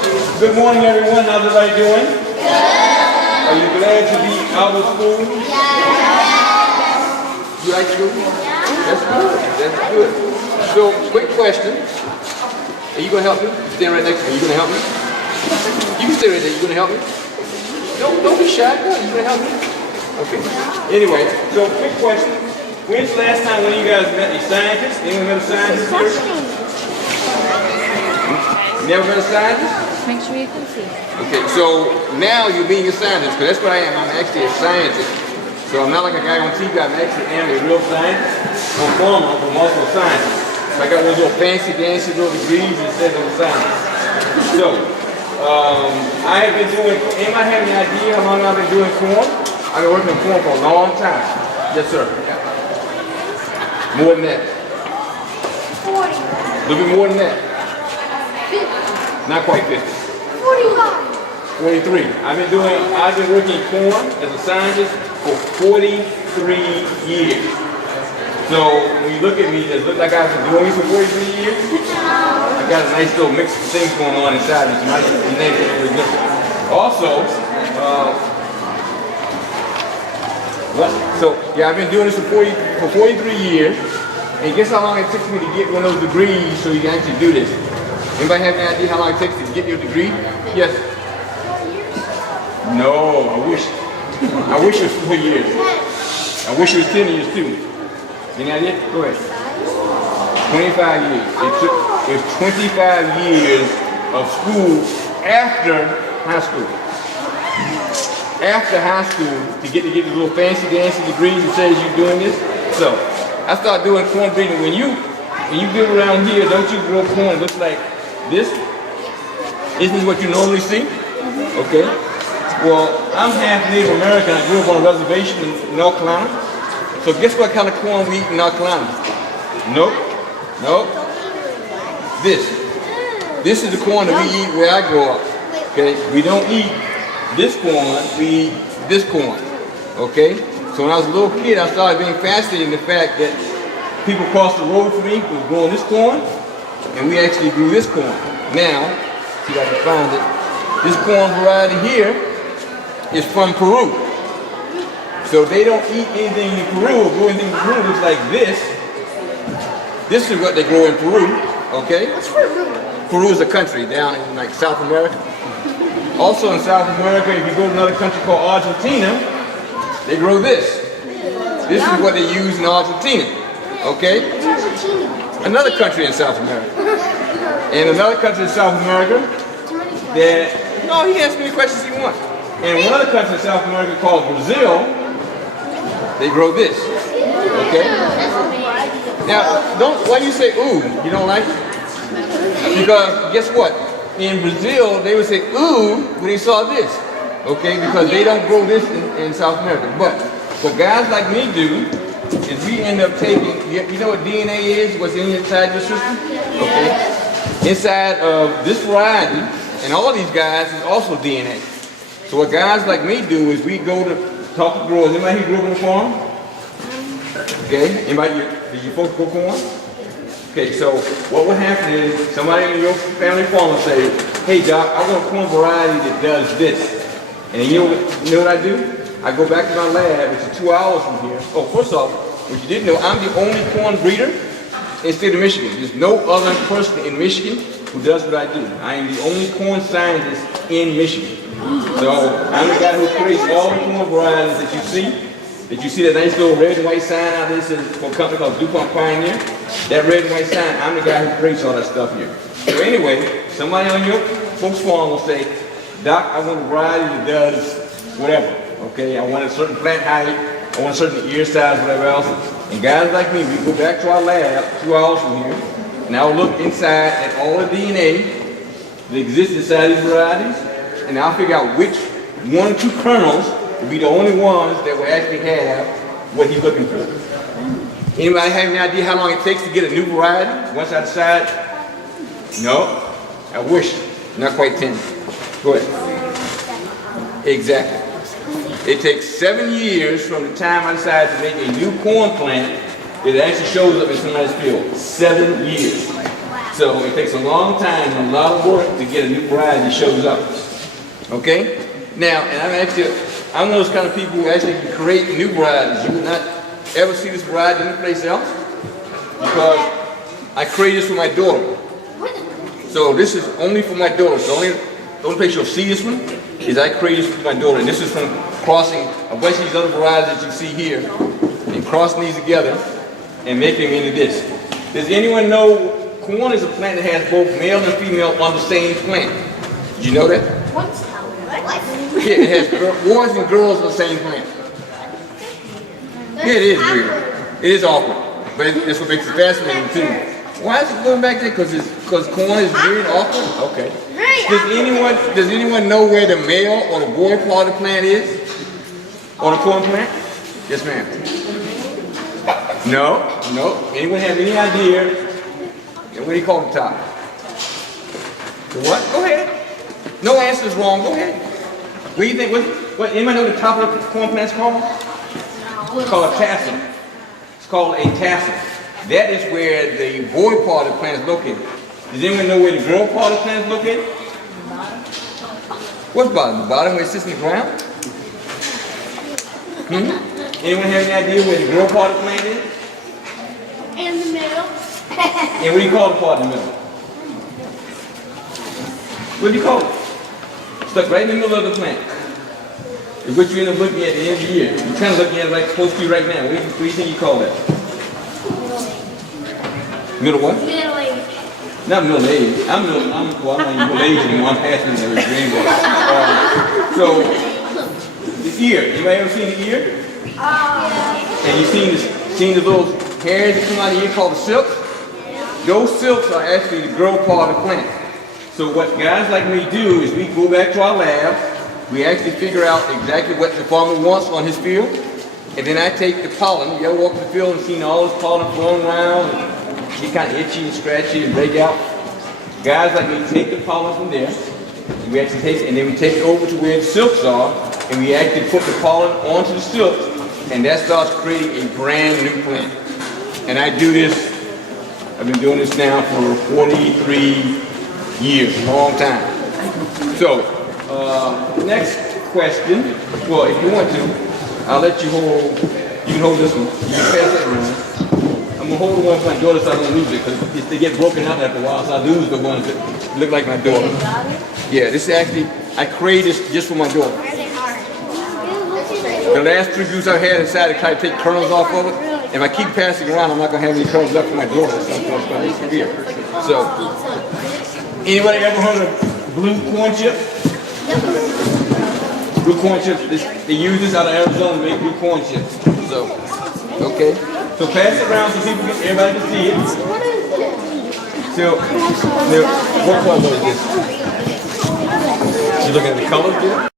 Good morning, everyone. How's everybody doing? Are you glad to be out of school? You like school? That's good. That's good. So, quick question. Are you going to help me? Stand right next to me. You going to help me? You can stay right there. You going to help me? Don't be shy. Go. You going to help me? Okay. Anyway, so quick question. When's the last time one of you guys met a scientist? Anyone met a scientist here? Never met a scientist? Make sure you can see. Okay, so now you're being a scientist, because that's what I am. I'm actually a scientist. So I'm not like a guy on TV. I actually am a real scientist. I'm former, but I'm also a scientist. So I got those little fancy dancy little degrees that says I'm a scientist. So, I have been doing, anybody have any idea how long I've been doing corn? I've been working on corn for a long time. Yes, sir. More than that. 40. A little bit more than that. 50. Not quite 50. 45. 43. I've been working corn as a scientist for 43 years. So when you look at me, does it look like I've been doing this for 43 years? I got a nice little mix of things going on inside me. You name it. Also, so yeah, I've been doing this for 43 years. And guess how long it took me to get one of those degrees so you can actually do this? Anybody have any idea how long it takes to get your degree? Yes. 4 years. No, I wish it was 4 years. I wish it was 10 years too. Any idea? Go ahead. 25 years. It was 25 years of school after high school. After high school to get the little fancy dancy degrees that says you're doing this. So I started doing corn breeding. When you build around here, don't you grow corn? It looks like this. Isn't this what you normally see? Okay. Well, I'm half Native American. I grew up on a reservation in North Carolina. So guess what kind of corn we eat in North Carolina? Nope. Nope. This is the corn that we eat where I grew up. Okay. We don't eat this corn. We eat this corn. Okay. So when I was a little kid, I started being fascinated in the fact that people across the road from me was growing this corn, and we actually grew this corn. Now, see if I can find it. This corn variety here is from Peru. So they don't eat anything in Peru or grow anything in Peru. Looks like this. This is what they grow in Peru. Okay? What's Peru? Peru is a country down in like South America. Also in South America, if you go to another country called Argentina, they grow this. This is what they use in Argentina. Okay? Another country in South America. And another country in South America that, no, he asked me the questions he wants. And another country in South America called Brazil, they grow this. Okay? Now, why you say ooh? You don't like it? Because guess what? In Brazil, they would say ooh when they saw this. Okay? Because they don't grow this in South America. But what guys like me do is we end up taking, you know what DNA is? What's inside your system? Okay? Inside of this variety, and all these guys is also DNA. So what guys like me do is we go to talk to growers. Anybody here grew up on a farm? Okay. Anybody, did you folks grow corn? Okay, so what would happen is somebody in your family farm will say, hey Doc, I want a corn variety that does this. And you know what I do? I go back to my lab, which is 2 hours from here. Oh, first off, what you didn't know, I'm the only corn breeder in the state of Michigan. There's no other person in Michigan who does what I do. I am the only corn scientist in Michigan. So I'm the guy who creates all the corn varieties that you see. That you see that nice little red and white sign out there says for a company called DuPont Pioneer. That red and white sign, I'm the guy who creates all that stuff here. So anyway, somebody on your folks' farm will say, Doc, I want a variety that does whatever. Okay, I want a certain plant height, I want a certain ear size, whatever else. And guys like me, we go back to our lab 2 hours from here, and I'll look inside at all the DNA that exists inside these varieties, and I'll figure out which 1 or 2 kernels will be the only ones that will actually have what he's looking for. Anybody have any idea how long it takes to get a new variety? Once I decide, no, I wish, not quite 10. Go ahead. Exactly. It takes 7 years from the time I decide to make a new corn plant that it actually shows up in somebody's field. 7 years. So it takes a long time and a lot of work to get a new bride that shows up. Okay? Now, and I'm one of those kind of people who actually can create new brides. You would not ever see this bride anyplace else because I created this for my daughter. So this is only for my daughter. So the only place you'll see this one is I created this for my daughter. And this is from crossing a bunch of these other varieties that you see here and crossing these together and making them into this. Does anyone know corn is a plant that has both male and female on the same plant? Did you know that? What? Yeah, it has boys and girls on the same plant. Yeah, it is weird. It is awkward. But that's what makes it fascinating too. Why is it going back there? Because corn is weird and awkward? Okay. Does anyone know where the male or the boy part of the plant is? On the corn plant? Yes, ma'am. No? Anyone have any idea? What do you call the top? The what? Go ahead. No answer is wrong. Go ahead. What do you think? What? Anybody know what the top of the corn plant is called? It's called a tassel. It's called a tassel. That is where the boy part of the plant is located. Does anyone know where the girl part of the plant is located? What's bottom? The bottom where it sits in the ground? Anyone have any idea where the girl part of the plant is? In the middle. And what do you call the part in the middle? What do you call it? Stuck right in the middle of the plant. It's what you end up looking at the end of the year. You're kind of looking at it like it's supposed to be right now. What do you think you call that? Middle what? Middle age. Not middle age. I'm not even middle age anymore. I'm past middle age anyway. So, the ear. Anybody ever seen the ear? And you seen the little hairs that come out of the ear called the silks? Those silks are actually the girl part of the plant. So what guys like me do is we go back to our lab, we actually figure out exactly what the farmer wants on his field, and then I take the pollen. You ever walk in the field and seen all this pollen flowing around, and get kind of itchy and scratchy and break out? Guys like me take the pollen from there, and we actually take it, and then we take it over to where the silks are, and we actually put the pollen onto the silk, and that starts creating a brand new plant. And I do this, I've been doing this now for 43 years, a long time. So, next question. Well, if you want to, I'll let you hold, you can hold this one. You can pass that around. I'm going to hold the one for my daughter so I don't lose it, because if they get broken up after a while, so I lose the ones that look like my daughter. Yeah, this is actually, I created this just for my daughter. The last 3 groups I've had, I decided to kind of take kernels off of it. If I keep passing around, I'm not going to have any kernels left for my daughter. So I'm going to disappear. So, anybody ever heard of blue corn chips? Blue corn chips, they use this out of Arizona to make blue corn chips. So, okay. So pass it around so people everybody can see it. So, now, what color is this? You looking at the colors there?